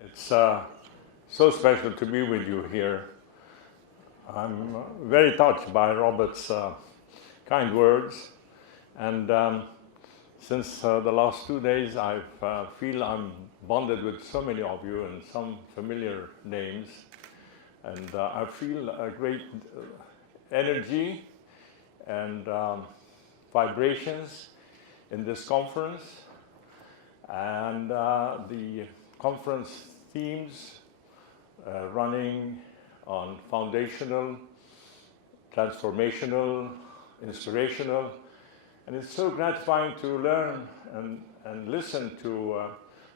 It's so special to be with you here. I'm very touched by Robert's kind words, and since the last 2 days, I feel I'm bonded with so many of you and some familiar names, and I feel a great energy and vibrations in this conference, and the conference themes running on foundational, transformational, inspirational, and it's so gratifying to learn and listen to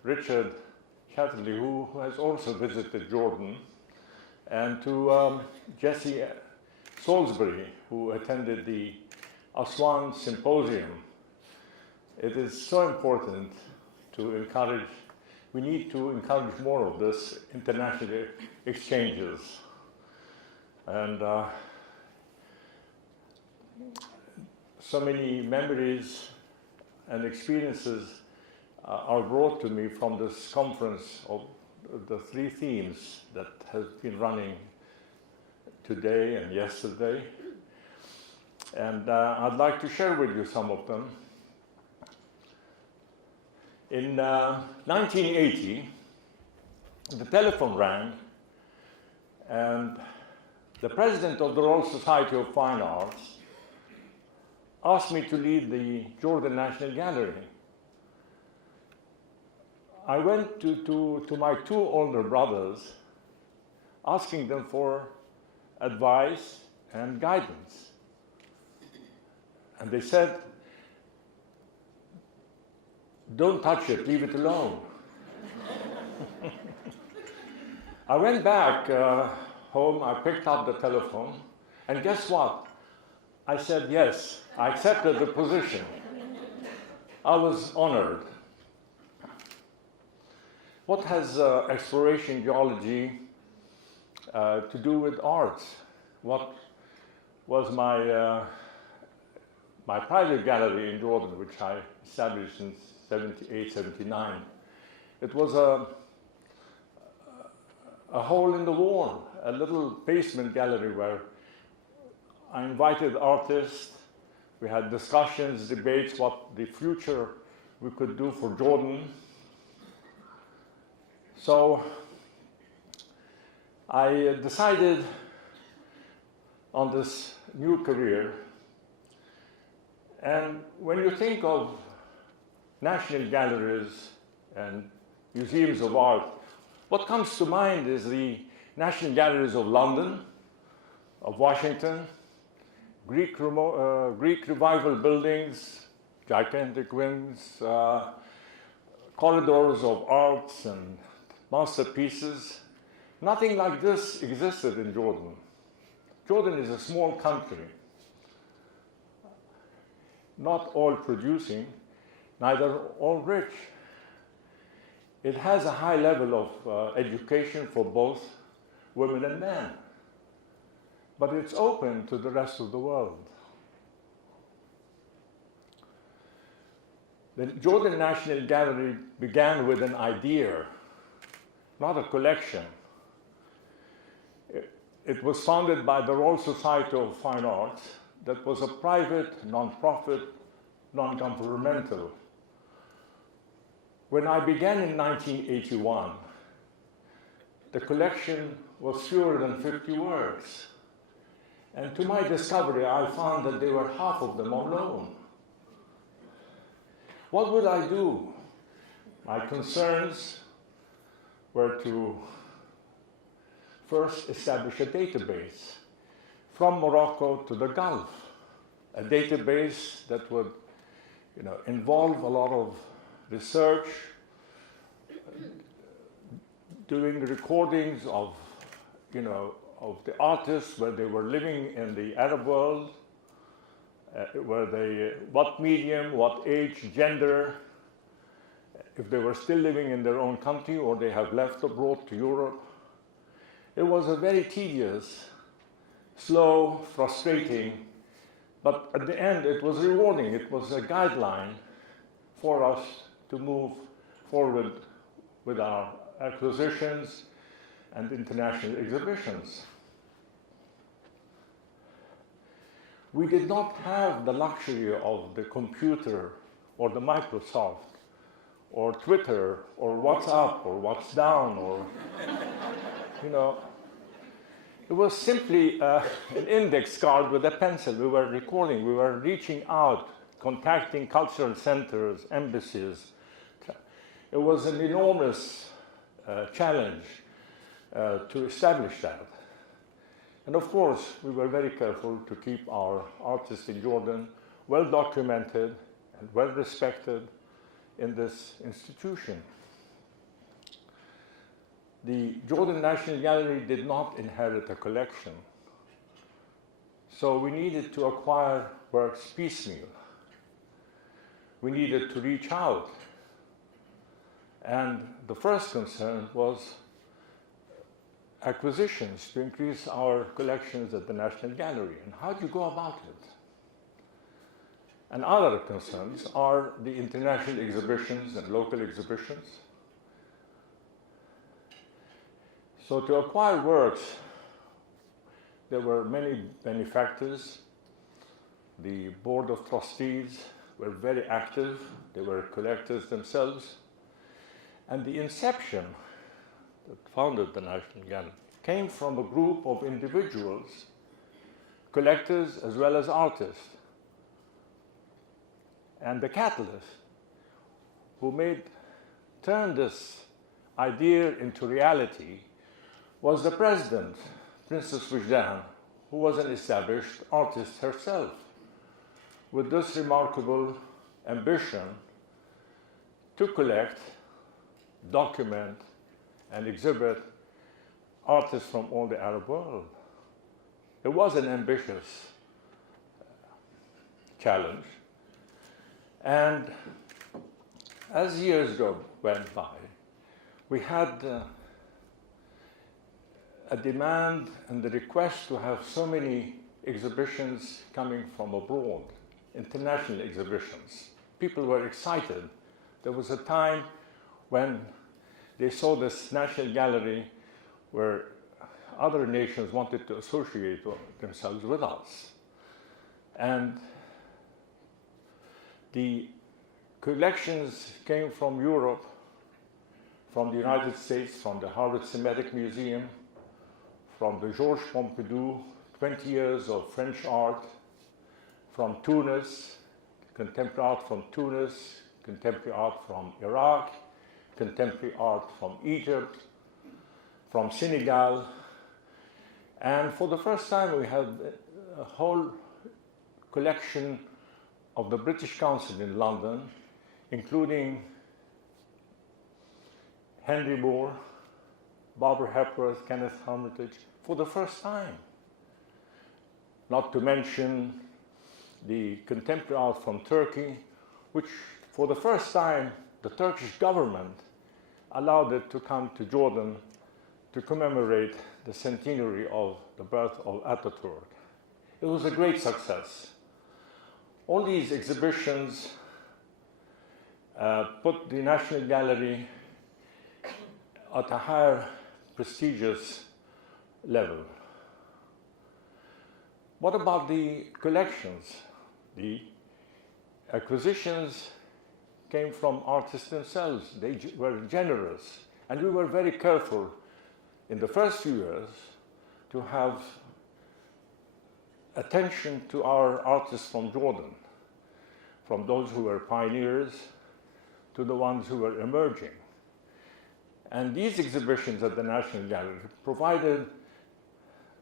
Richard Chatterley, who has also visited Jordan, and to Jesse Salisbury, who attended the Aswan Symposium. It is so important to encourage. We need to encourage more of this international exchanges. And so many memories and experiences are brought to me from this conference of the three themes that has been running today and yesterday. And I'd like to share with you some of them. In 1980, the telephone rang, and the president of the Royal Society of Fine Arts asked me to lead the Jordan National Gallery. I went to my two older brothers, asking them for advice and guidance. And they said, "Don't touch it, leave it alone." I went back home, I picked up the telephone, and guess what? I said yes, I accepted the position. I was honored. What has exploration geology to do with arts? What was my private gallery in Jordan, which I established in 78, 79. It was a hole in the wall, a little basement gallery where I invited artists. We had discussions, debates, what the future we could do for Jordan. So I decided on this new career. And when you think of national galleries and museums of art, what comes to mind is the National Galleries of London, of Washington, Greek revival buildings, gigantic wings, corridors of arts and masterpieces. Nothing like this existed in Jordan. Jordan is a small country, not all producing, neither all rich. It has a high level of education for both women and men, but it's open to the rest of the world. The Jordan National Gallery began with an idea, not a collection. It was founded by the Royal Society of Fine Arts, that was a private, non-profit, non-governmental. When I began in 1981, the collection was fewer than 50 works. And to my discovery, I found that they were half of them on loan. What would I do? My concerns were to first establish a database from Morocco to the Gulf, a database that would involve a lot of research, doing recordings of the artists where they were living in the Arab world, what medium, what age, gender, if they were still living in their own country or they have left abroad to Europe. It was a very tedious, slow, frustrating, but at the end it was rewarding. It was a guideline for us to move forward with our acquisitions and international exhibitions. We did not have the luxury of the computer or the Microsoft or Twitter or WhatsApp or What's Down or, you know, it was simply an index card with a pencil. We were recording, we were reaching out, contacting cultural centers, embassies. It was an enormous challenge to establish that. And of course, we were very careful to keep our artists in Jordan well documented and well respected in this institution. The Jordan National Gallery did not inherit a collection, so we needed to acquire works piecemeal. We needed to reach out. And the first concern was acquisitions to increase our collections at the National Gallery. And how do you go about it? And other concerns are the international exhibitions and local exhibitions. So to acquire works, there were many benefactors. The Board of Trustees were very active. They were collectors themselves. And the inception that founded the National Gallery came from a group of individuals, collectors as well as artists. And the catalyst who turned this idea into reality was the president, Princess Wajdan, who was an established artist herself, with this remarkable ambition to collect, document, and exhibit artists from all the Arab world. It was an ambitious challenge. And as years went by, we had a demand and the request to have so many exhibitions coming from abroad, international exhibitions. People were excited. There was a time when they saw this National Gallery where other nations wanted to associate themselves with us. And the collections came from Europe, from the United States, from the Harvard Semitic Museum, from the Georges Pompidou, 20 years of French art, from Tunis, contemporary art from Tunis, contemporary art from Iraq, contemporary art from Egypt, from Senegal. And for the first time, we had a whole collection of the British Council in London, including Henry Moore, Barbara Hepworth, Kenneth Armitage, for the first time. Not to mention the contemporary art from Turkey, which for the first time, the Turkish government allowed it to come to Jordan to commemorate the centenary of the birth of Ataturk. It was a great success. All these exhibitions put the National Gallery at a higher prestigious level. What about the collections? The acquisitions came from artists themselves. They were generous. And we were very careful in the first few years to have attention to our artists from Jordan, from those who were pioneers to the ones who were emerging. And these exhibitions at the National Gallery provided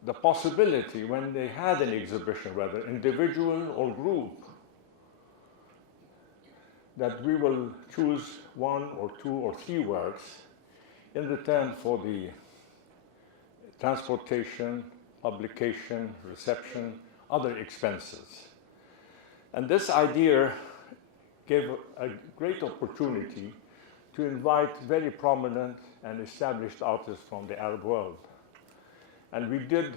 the possibility, when they had an exhibition, whether individual or group, that we will choose one or two or three works in return for the transportation, publication, reception, other expenses. And this idea gave a great opportunity to invite very prominent and established artists from the Arab world. And we did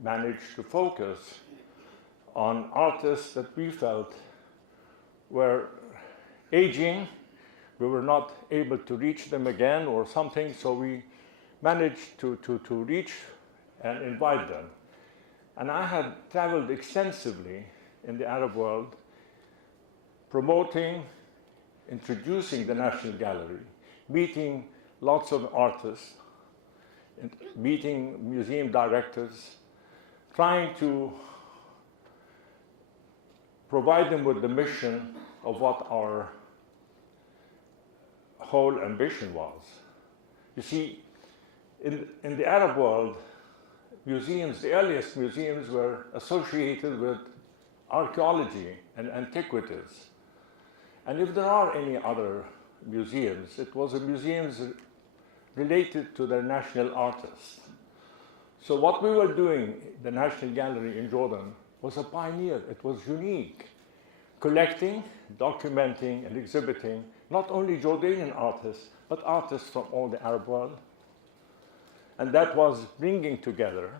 manage to focus on artists that we felt were aging, we were not able to reach them again or something, so we managed to reach and invite them. And I had traveled extensively in the Arab world, promoting, introducing the National Gallery, meeting lots of artists, meeting museum directors, trying to provide them with the mission of what our whole ambition was. You see, in the Arab world, museums, the earliest museums were associated with archaeology and antiquities. And if there are any other museums, it was museums related to their national artists. So what we were doing, the National Gallery in Jordan, was a pioneer. It was unique, collecting, documenting, and exhibiting not only Jordanian artists, but artists from all the Arab world. And that was bringing together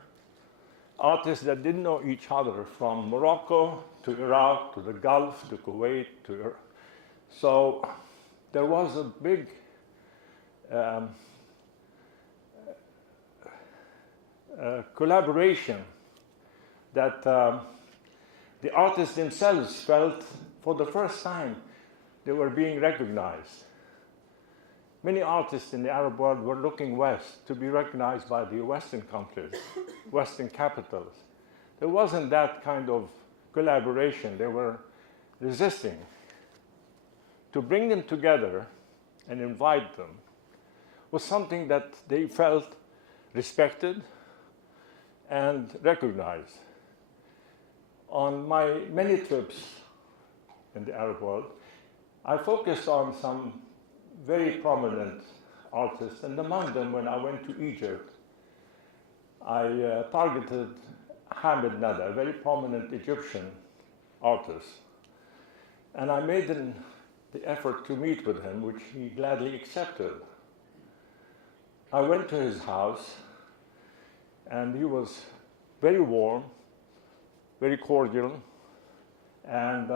artists that didn't know each other, from Morocco to Iraq to the Gulf to Kuwait to Iraq. So there was a big collaboration that the artists themselves felt for the first time they were being recognized. Many artists in the Arab world were looking west to be recognized by the Western countries, Western capitals. There wasn't that kind of collaboration. They were resisting. To bring them together and invite them was something that they felt respected and recognized. On my many trips in the Arab world, I focused on some very prominent artists, and among them, when I went to Egypt, I targeted Hamid Nada, a very prominent Egyptian artist. And I made the effort to meet with him, which he gladly accepted. I went to his house, and he was very warm, very cordial, and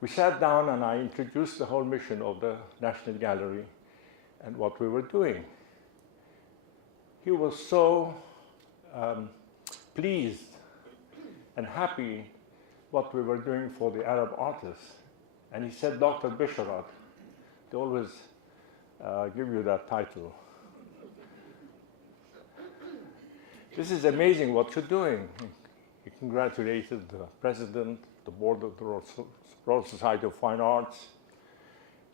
we sat down and I introduced the whole mission of the National Gallery and what we were doing. He was so pleased and happy what we were doing for the Arab artists. And he said, Dr. Bisharat, they always give you that title. This is amazing what you're doing. He congratulated the president, the board of the Royal Society of Fine Arts.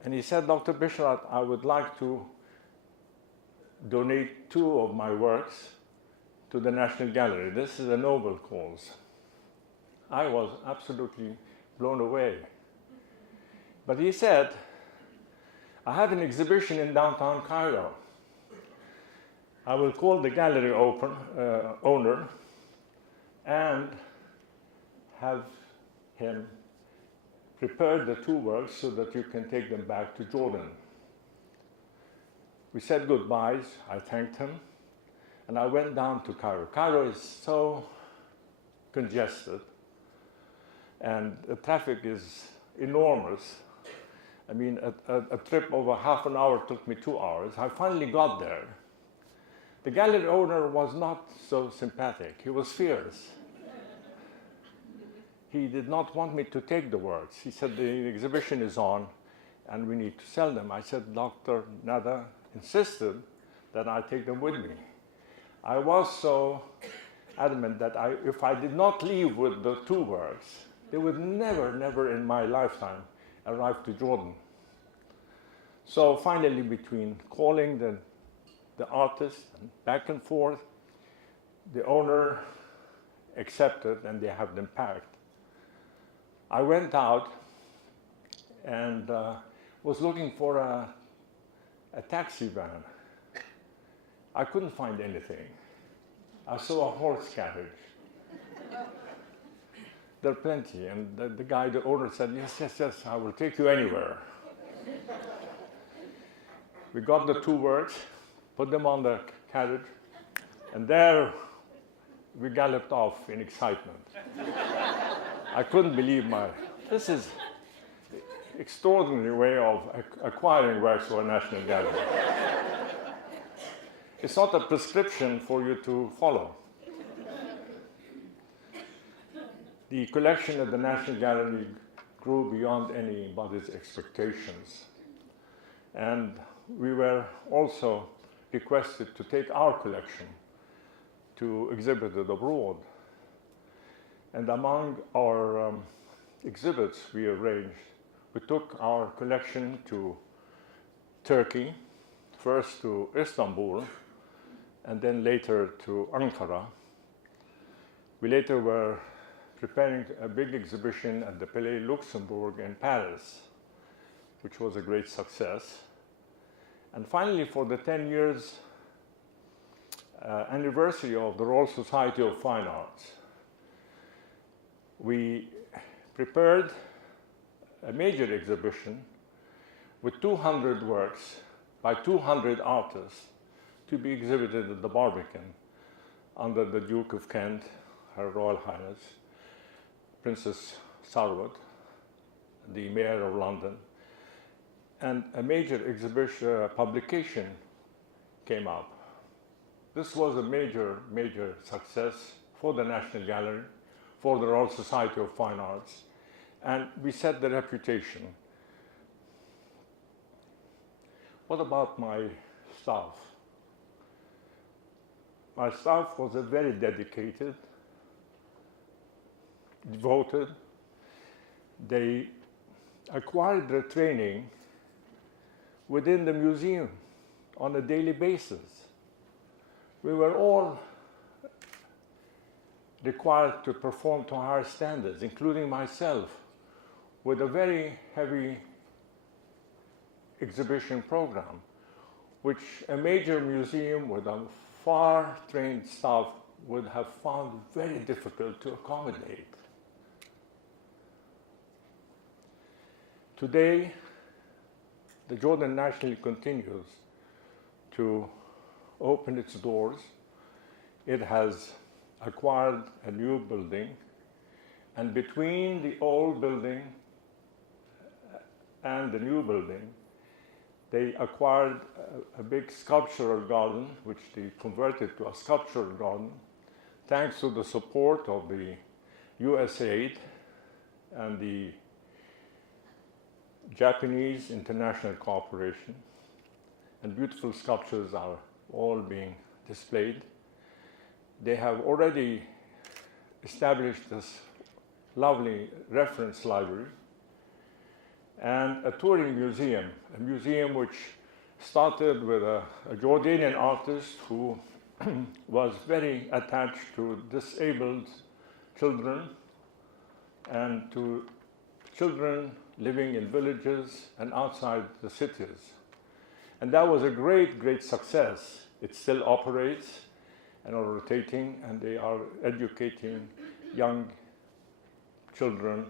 And he said, Dr. Bisharat, I would like to donate 2 of my works to the National Gallery. This is a noble cause. I was absolutely blown away. But he said, I have an exhibition in downtown Cairo. I will call the gallery owner and have him prepare the 2 works so that you can take them back to Jordan. We said goodbyes. I thanked him, and I went down to Cairo. Cairo is so congested, and the traffic is enormous. I mean, a trip over half an hour took me 2 hours. I finally got there. The gallery owner was not so sympathetic. He was fierce. He did not want me to take the works. He said, the exhibition is on, and we need to sell them. I said, Dr. Nada insisted that I take them with me. I was so adamant that if I did not leave with the 2 works, they would never in my lifetime arrive to Jordan. So finally, between calling the artist and back and forth, the owner accepted, and they have them packed. I went out and was looking for a taxi van. I couldn't find anything. I saw a horse carriage. There are plenty, and the owner said, yes, I will take you anywhere. We got the 2 works, put them on the carriage, and there we galloped off in excitement. I couldn't believe this is extraordinary way of acquiring works for a national gallery. It's not a prescription for you to follow. The collection at the National Gallery grew beyond anybody's expectations. And we were also requested to take our collection to exhibit it abroad. And among our exhibits we arranged, we took our collection to Turkey, first to Istanbul, and then later to Ankara. We later were preparing a big exhibition at the Palais Luxembourg in Paris, which was a great success. And finally, for the 10 years anniversary of the Royal Society of Fine Arts, we prepared a major exhibition with 200 works by 200 artists to be exhibited at the Barbican under the Duke of Kent, Her Royal Highness, Princess Sarwat, the Mayor of London, and a major exhibition publication came up. This was a major, major success for the National Gallery, for the Royal Society of Fine Arts, and we set the reputation. What about my staff? My staff was very dedicated, devoted. They acquired their training within the museum on a daily basis. We were all required to perform to higher standards, including myself, with a very heavy exhibition program, which a major museum with a far-trained staff would have found very difficult to accommodate. Today, the Jordan National continues to open its doors. It has acquired a new building, and between the old building and the new building, they acquired a big sculptural garden, which they converted to a sculptural garden, thanks to the support of the USAID and the Japanese International Cooperation. And beautiful sculptures are all being displayed. They have already established this lovely reference library and a touring museum, a museum which started with a Jordanian artist who was very attached to disabled children and to children living in villages and outside the cities. And that was a great, great success. It still operates and are rotating, and they are educating young children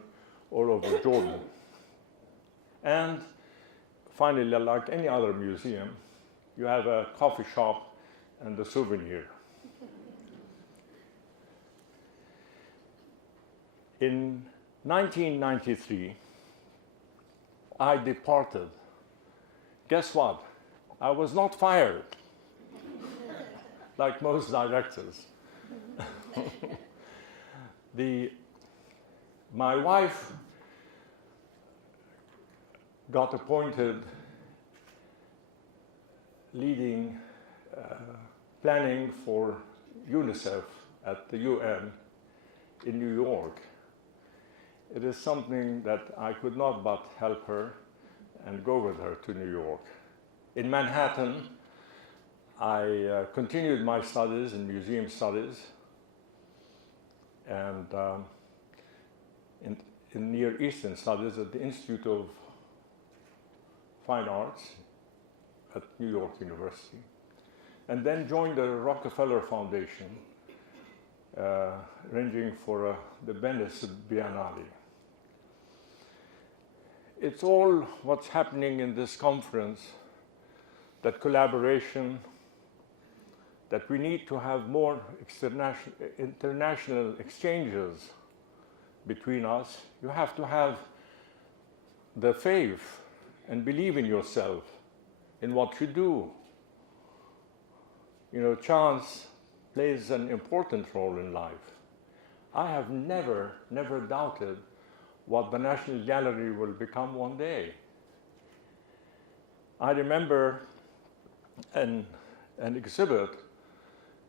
all over Jordan. And finally, like any other museum, you have a coffee shop and a souvenir. In 1993, I departed. Guess what? I was not fired, like most directors. My wife got appointed leading planning for UNICEF at the UN in New York. It is something that I could not but help her and go with her to New York. In Manhattan, I continued my studies in museum studies, and in Near Eastern Studies at the Institute of Fine Arts at New York University, and then joined the Rockefeller Foundation, arranging for the Venice Biennale. It's all what's happening in this conference, that collaboration, that we need to have more international exchanges between us. You have to have the faith and believe in yourself, in what you do. You know, chance plays an important role in life. I have never doubted what the National Gallery will become one day. I remember an exhibit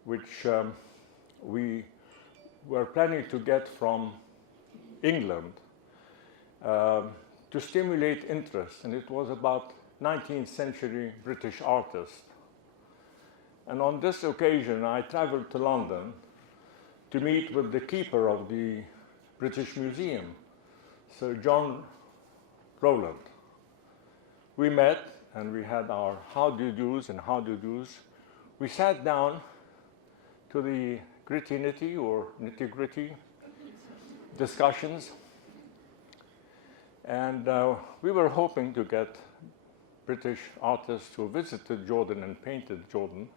which we were planning to get from England to stimulate interest, and it was about 19th century British artists. And on this occasion, I traveled to London to meet with the keeper of the British Museum, Sir John Rowland. We met and we had our how do you do's and how do you do's. We sat down to the gritty-nitty or nitty-gritty discussions, and we were hoping to get British artists who visited Jordan and painted Jordan.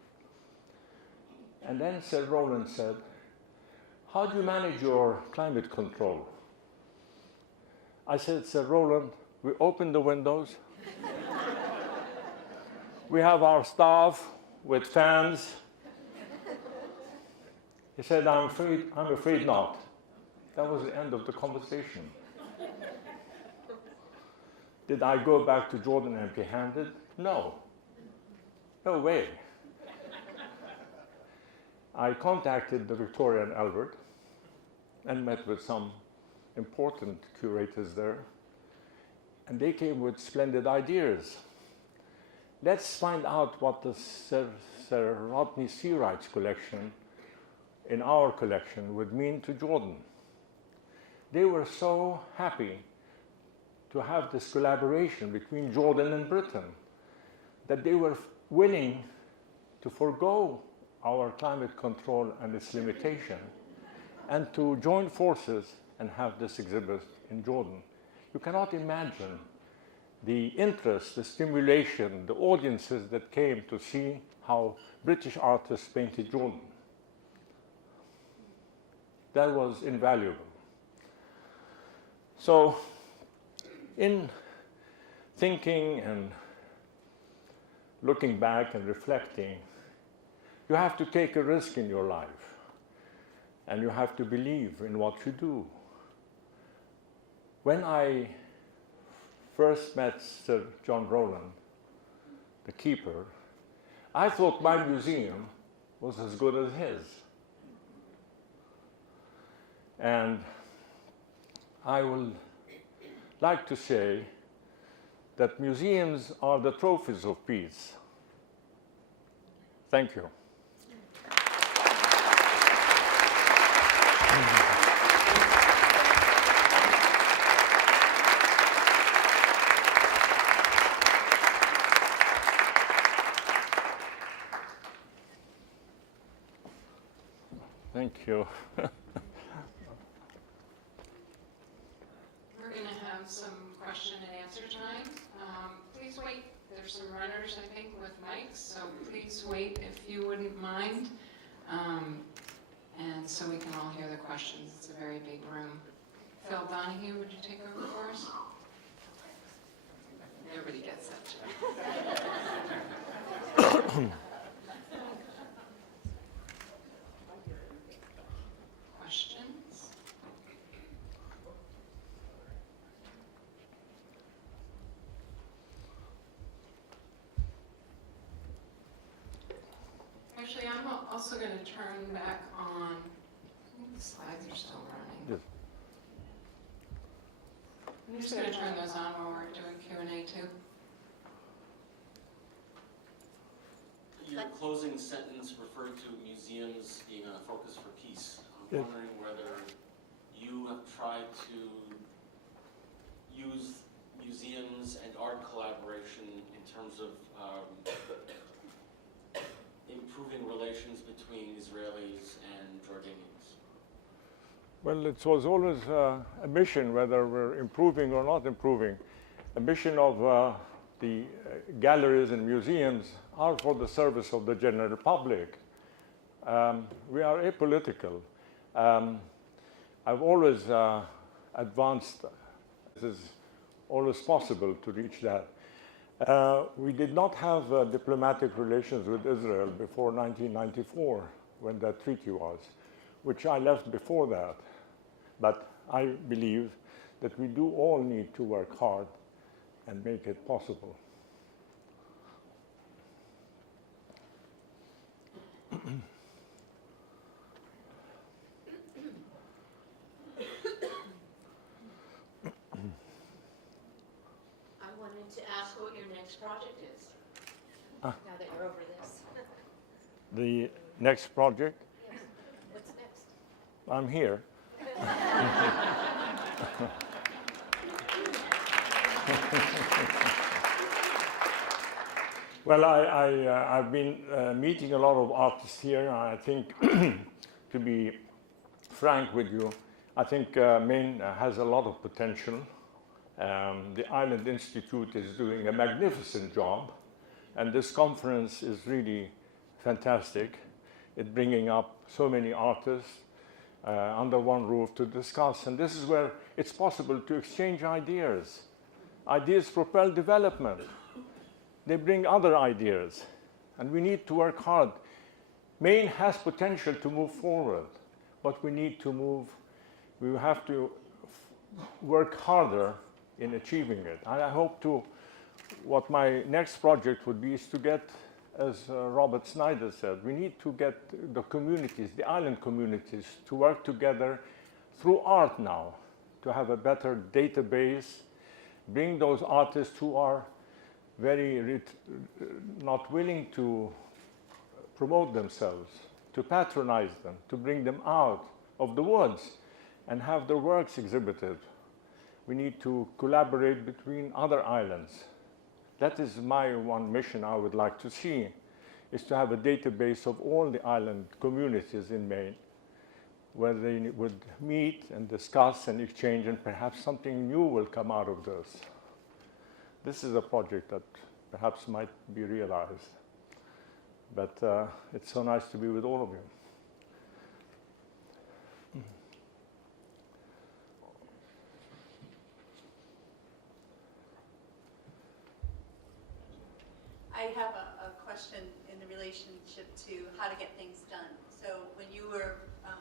And then Sir Rowland said, "How do you manage your climate control?" I said, "Sir Rowland, we open the windows. We have our staff with fans." He said, I'm afraid not." That was the end of the conversation. Did I go back to Jordan empty-handed? No. No way. I contacted the Victoria and Albert and met with some important curators there, and they came with splendid ideas. Let's find out what the Sir Rodney Seawright's collection in our collection would mean to Jordan. They were so happy to have this collaboration between Jordan and Britain that they were willing to forego our climate control and its limitation and to join forces and have this exhibit in Jordan. You cannot imagine the interest, the stimulation, the audiences that came to see how British artists painted Jordan. That was invaluable. So, in thinking and looking back and reflecting, you have to take a risk in your life, and you have to believe in what you do. When I first met Sir John Rowland, the keeper, I thought my museum was as good as his. And I would like to say that museums are the trophies of peace. Thank you. Thank you. We're going to have some question and answer time. Please wait. There's some runners, I think, with mics, so please wait if you wouldn't mind. And so we can all hear the questions. It's a very big room. Phil Donahue, would you take over for us? Everybody gets that. Questions? Actually, I'm also going to turn back on. I think the slides are still running. Yes. I'm just going to turn those on while we're doing Q&A too. Your closing sentence referred to museums being a focus for peace. I'm Yes. wondering whether you have tried to use museums and art collaboration in terms of improving relations between Israelis and Jordanians. Well, it was always a mission, whether we're improving or not improving. A mission of the galleries and museums are for the service of the general public. We are apolitical. I've always advanced this is always possible to reach that. We did not have diplomatic relations with Israel before 1994, when that treaty was, which I left before that. But I believe that we do all need to work hard and make it possible. I wanted to ask what your next project is, now that you're over this. The next project, Yes. What's next? I'm here. Well, I've been meeting a lot of artists here. I think, to be frank with you, I think Maine has a lot of potential. The Island Institute is doing a magnificent job, and this conference is really fantastic. It's bringing up so many artists under one roof to discuss, and this is where it's possible to exchange ideas. Ideas propel development. They bring other ideas, and we need to work hard. Maine has potential to move forward, but we need to move, we have to work harder in achieving it. I hope to, what my next project would be is to get, as Robert Snyder said, we need to get the communities, the island communities, to work together through art now, to have a better database, bring those artists who are very not willing to promote themselves, to patronize them, to bring them out of the woods and have their works exhibited. We need to collaborate between other islands. That is my one mission I would like to see, is to have a database of all the island communities in Maine, where they would meet and discuss and exchange, and perhaps something new will come out of this. This is a project that perhaps might be realized. But it's so nice to be with all of you. I have a question in the relationship to how to get things done. So when you were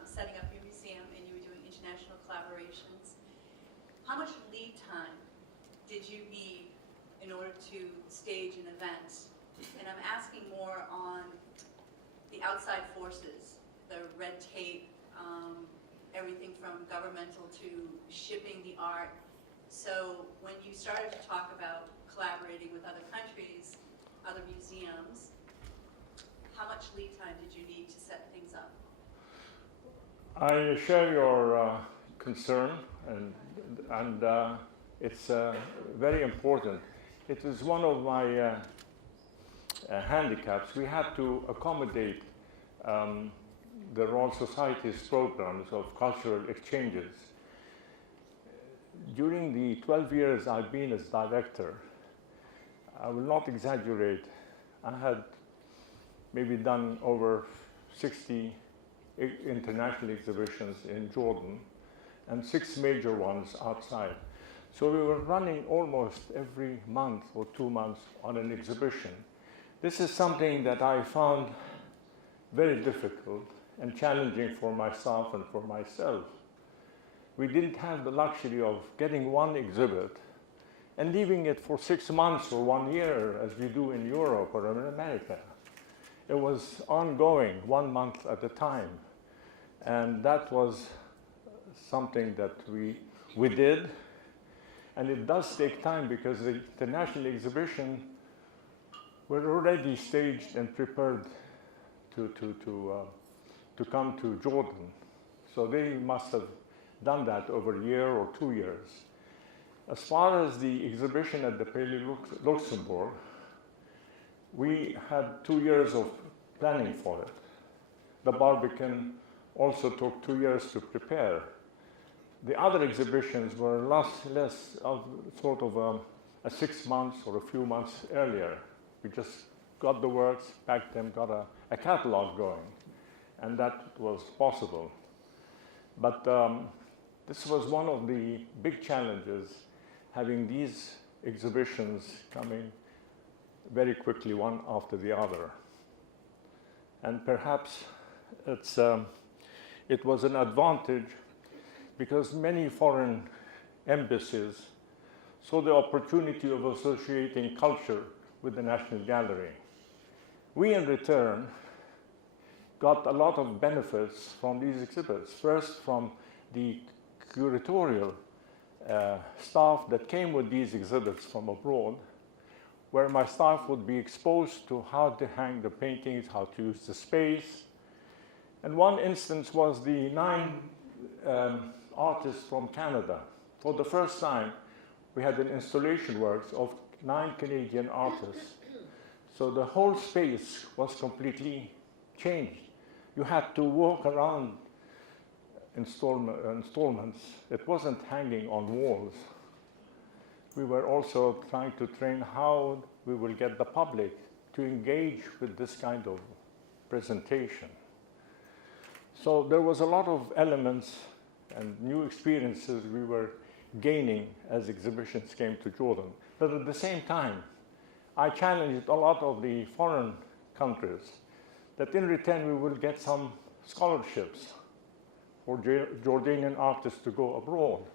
setting up your museum and you were doing international collaborations, how much lead time did you need in order to stage an event? And I'm asking more on the outside forces, the red tape, everything from governmental to shipping the art. So when you started to talk about collaborating with other countries, other museums, how much lead time did you need to set things up? I share your concern, and it's very important. It is one of my handicaps. We had to accommodate the Royal Society's programs of cultural exchanges. During the 12 years I've been as director, I will not exaggerate, I had maybe done over 60 international exhibitions in Jordan and 6 major ones outside. So we were running almost every month or 2 months on an exhibition. This is something that I found very difficult and challenging for myself and for myself. We didn't have the luxury of getting one exhibit and leaving it for 6 months or 1 year as we do in Europe or in America. It was ongoing, 1 month at a time. And that was something that we did. And it does take time because the international exhibition were already staged and prepared to come to Jordan. So they must have done that over a year or 2 years. As far as the exhibition at the Palais Luxembourg, we had 2 years of planning for it. The Barbican also took 2 years to prepare. The other exhibitions were less of sort of a 6 months or a few months earlier. We just got the works, packed them, got a catalog going, and that was possible. But this was one of the big challenges, having these exhibitions coming very quickly, one after the other. And perhaps it was an advantage because many foreign embassies saw the opportunity of associating culture with the National Gallery. We, in return, got a lot of benefits from these exhibits. First, from the curatorial staff that came with these exhibits from abroad, where my staff would be exposed to how to hang the paintings, how to use the space. And one instance was the 9 artists from Canada. For the first time, we had an installation works of 9 Canadian artists. So the whole space was completely changed. You had to walk around installments. It wasn't hanging on walls. We were also trying to train how we will get the public to engage with this kind of presentation. So there was a lot of elements and new experiences we were gaining as exhibitions came to Jordan. But at the same time, I challenged a lot of the foreign countries that in return we will get some scholarships for Jordanian artists to go abroad.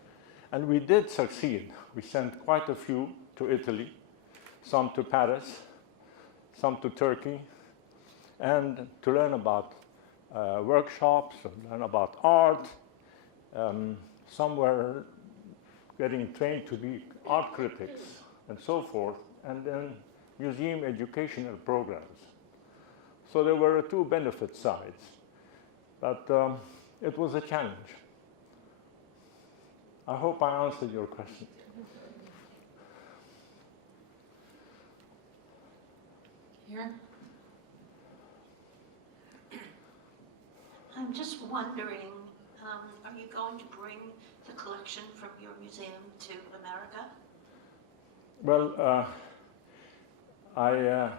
And we did succeed. We sent quite a few to Italy, some to Paris, some to Turkey, and to learn about workshops, learn about art. Some were getting trained to be art critics and so forth, and then museum educational programs. So there were 2 benefit sides, but it was a challenge. I hope I answered your question. Here? I'm just wondering, are you going to bring the collection from your museum to America? Well,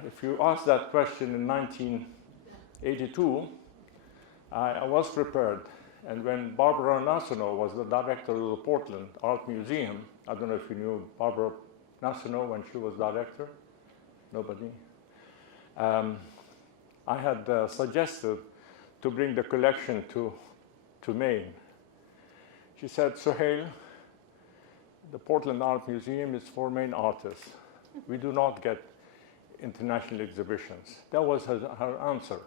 if you asked that question in 1982, I was prepared. And when Barbara Nassano was the director of the Portland Art Museum, I don't know if you knew Barbara Nassano when she was director? Nobody? I had suggested to bring the collection to Maine. She said, Suhail, the Portland Art Museum is for Maine artists. We do not get international exhibitions. That was her answer.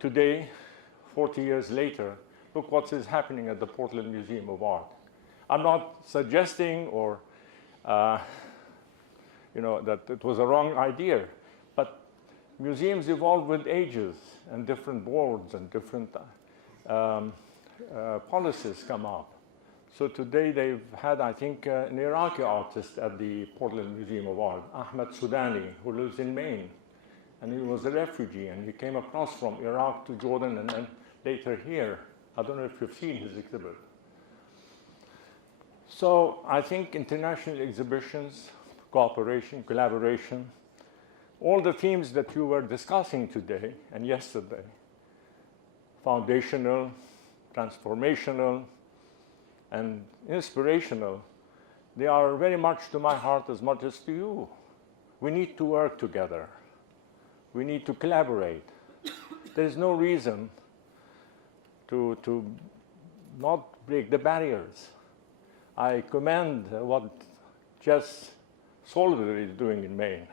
Today, 40 years later, look what is happening at the Portland Museum of Art. I'm not suggesting or that it was a wrong idea, but museums evolve with ages and different boards and different policies come up. So today they've had, I think, an Iraqi artist at the Portland Museum of Art, Ahmed Sudani, who lives in Maine. And he was a refugee, and he came across from Iraq to Jordan and then later here. I don't know if you've seen his exhibit. So I think international exhibitions, cooperation, collaboration, all the themes that you were discussing today and yesterday, foundational, transformational, and inspirational, they are very much to my heart as much as to you. We need to work together. We need to collaborate. There is no reason to not break the barriers. I commend what Jess Solver is doing in Maine.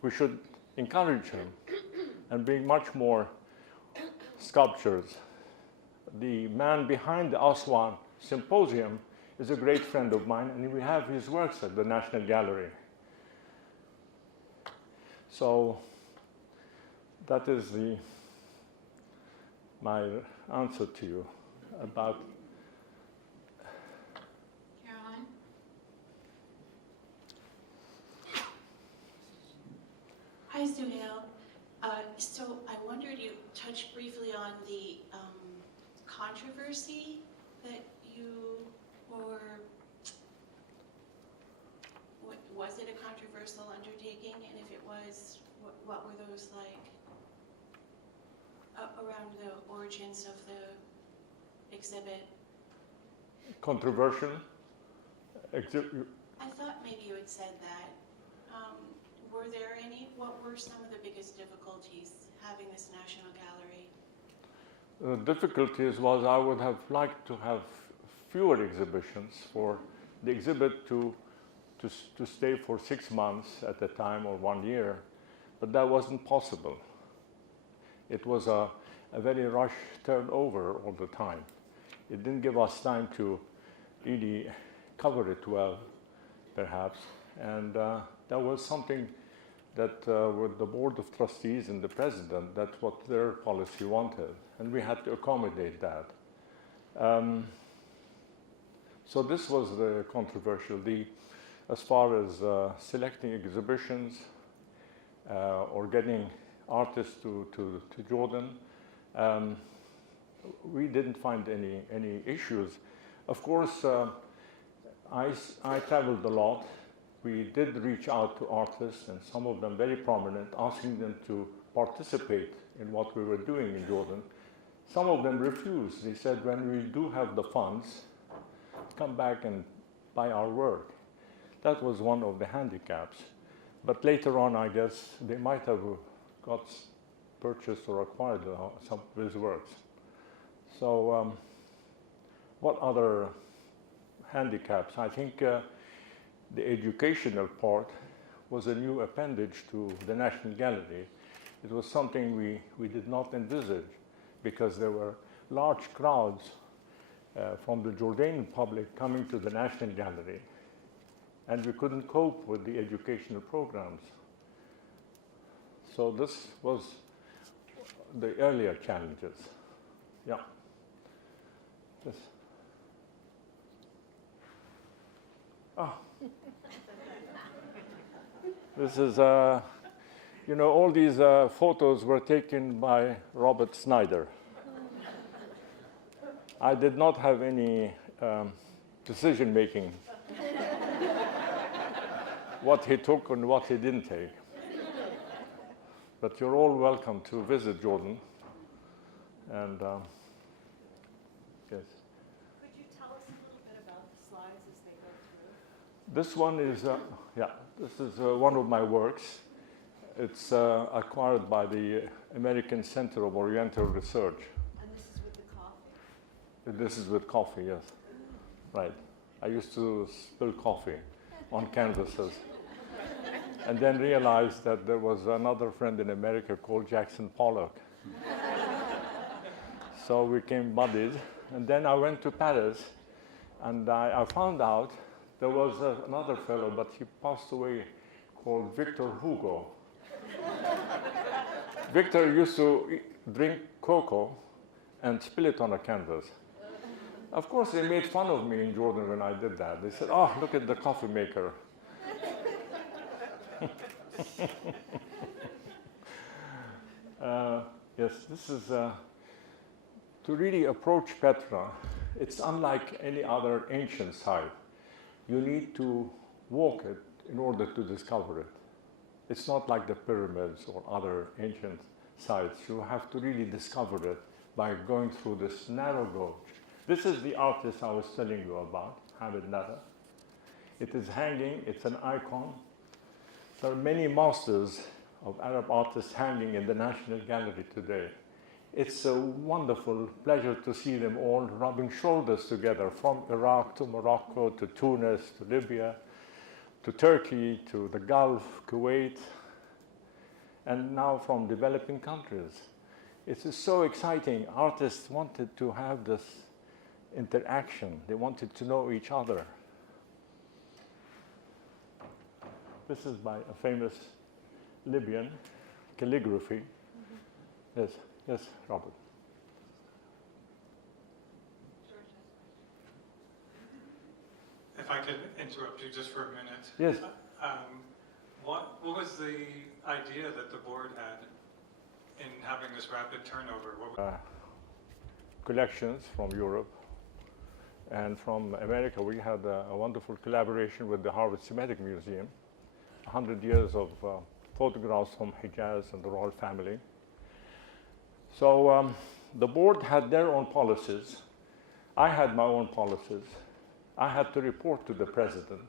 We should encourage him and bring much more sculptures. The man behind the Aswan Symposium is a great friend of mine, and we have his works at the National Gallery. So that is my answer to you about. Caroline? Hi, Suhail. So I wondered, you touched briefly on the controversy that you were, was it a controversial undertaking? And if it was, what were those like around the origins of the exhibit? Controversial? I thought maybe you had said that. What were some of the biggest difficulties having this National Gallery? The difficulties was I would have liked to have fewer exhibitions, for the exhibit to stay for 6 months at a time or 1 year, but that wasn't possible. It was a very rush turnover all the time. It didn't give us time to really cover it well, perhaps, and that was something that with the Board of Trustees and the President, that's what their policy wanted, and we had to accommodate that. So this was the controversial. As far as selecting exhibitions or getting artists to Jordan, we didn't find any issues. Of course, I traveled a lot. We did reach out to artists, and some of them very prominent, asking them to participate in what we were doing in Jordan. Some of them refused. They said, when we do have the funds, come back and buy our work. That was one of the handicaps. But later on, I guess, they might have got purchased or acquired some of his works. So what other handicaps? I think the educational part was a new appendage to the National Gallery. It was something we did not envisage, because there were large crowds from the Jordanian public coming to the National Gallery, and we couldn't cope with the educational programs. So this was the earlier challenges. Yeah. Yes. Oh. This is, all these photos were taken by Robert Snyder. I did not have any decision making, what he took and what he didn't take. But you're all welcome to visit Jordan. And yes. Could you tell us a little bit about the slides as they go through? This one is, this is one of my works. It's acquired by the American Center of Oriental Research. And this is with the coffee? This is with coffee, yes. Right. I used to spill coffee on canvases. And then realized that there was another friend in America called Jackson Pollock. So we became buddies. And then I went to Paris, and I found out there was another fellow, but he passed away, called Victor Hugo. Victor used to drink cocoa and spill it on a canvas. Of course, they made fun of me in Jordan when I did that. They said, "Oh, look at the coffee maker." Yes, this is to really approach Petra. It's unlike any other ancient site. You need to walk it in order to discover it. It's not like the pyramids or other ancient sites. You have to really discover it by going through this narrow gorge. This is the artist I was telling you about, Hamid Nada. It is hanging, it's an icon. There are many masters of Arab artists hanging in the National Gallery today. It's a wonderful pleasure to see them all rubbing shoulders together, from Iraq to Morocco to Tunis to Libya to Turkey to the Gulf, Kuwait, and now from developing countries. It's just so exciting. Artists wanted to have this interaction. They wanted to know each other. This is by a famous Libyan calligraphy. Yes, yes, Robert. If I could interrupt you just for a minute. Yes. What was the idea that the board had in having this rapid turnover? Collections from Europe and from America. We had a wonderful collaboration with the Harvard Semitic Museum. 100 years of photographs from Hijaz and the royal family. So the board had their own policies. I had my own policies. I had to report to the president.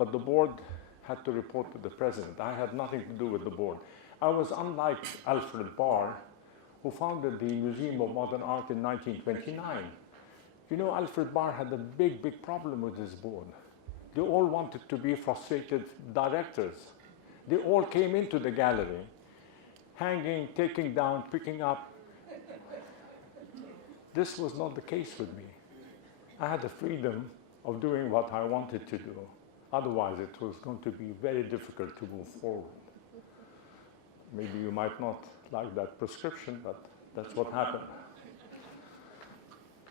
but the board had to report to the president. I had nothing to do with the board. I was unlike Alfred Barr, who founded the Museum of Modern Art in 1929. You know, Alfred Barr had a big, big problem with his board. They all wanted to be frustrated directors. They all came into the gallery, hanging, taking down, picking up. This was not the case with me. I had the freedom of doing what I wanted to do. Otherwise, it was going to be very difficult to move forward. Maybe you might not like that prescription, but that's what happened.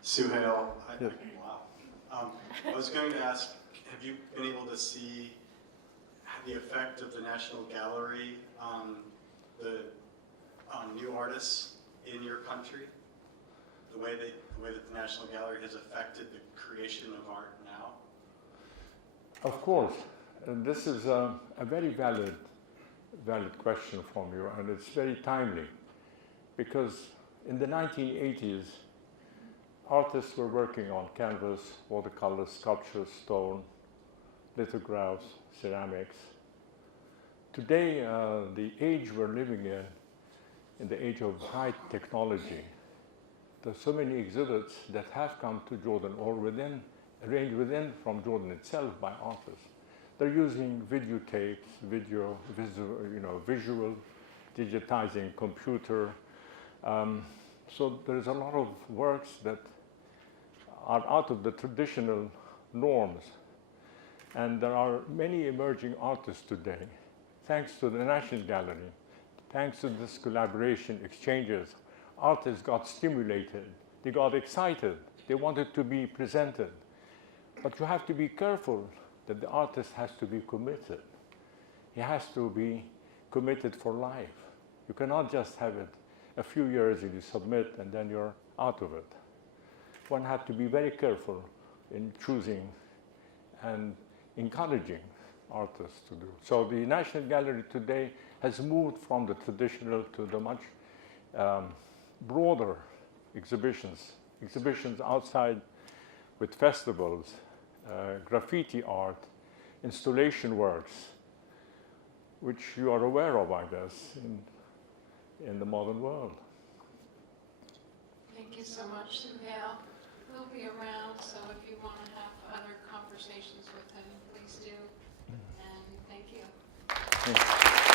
Suhail, Yes. wow. I was going to ask, have you been able to see the effect of the National Gallery on the new artists in your country? The way that the National Gallery has affected the creation of art now? Of course, and this is a very valid question from you, and it's very timely, because in the 1980s, artists were working on canvas, watercolor, sculpture, stone, lithographs, ceramics. Today, the age we're living in the age of high technology, there's so many exhibits that have come to Jordan or arranged within from Jordan itself by artists. They're using videotapes, visual, digitizing, computer. So there's a lot of works that are out of the traditional norms. And there are many emerging artists today, thanks to the National Gallery, thanks to this collaboration, exchanges. Artists got stimulated, they got excited, they wanted to be presented. But you have to be careful that the artist has to be committed. He has to be committed for life. You cannot just have it a few years and you submit and then you're out of it. One has to be very careful in choosing and encouraging artists to do. So the National Gallery today has moved from the traditional to the much broader exhibitions outside with festivals, graffiti art, installation works, which you are aware of, I guess, in the modern world. Thank you so much, Suhail. We'll be around, so if you want to have other conversations with him, please do. And thank you. Thank you.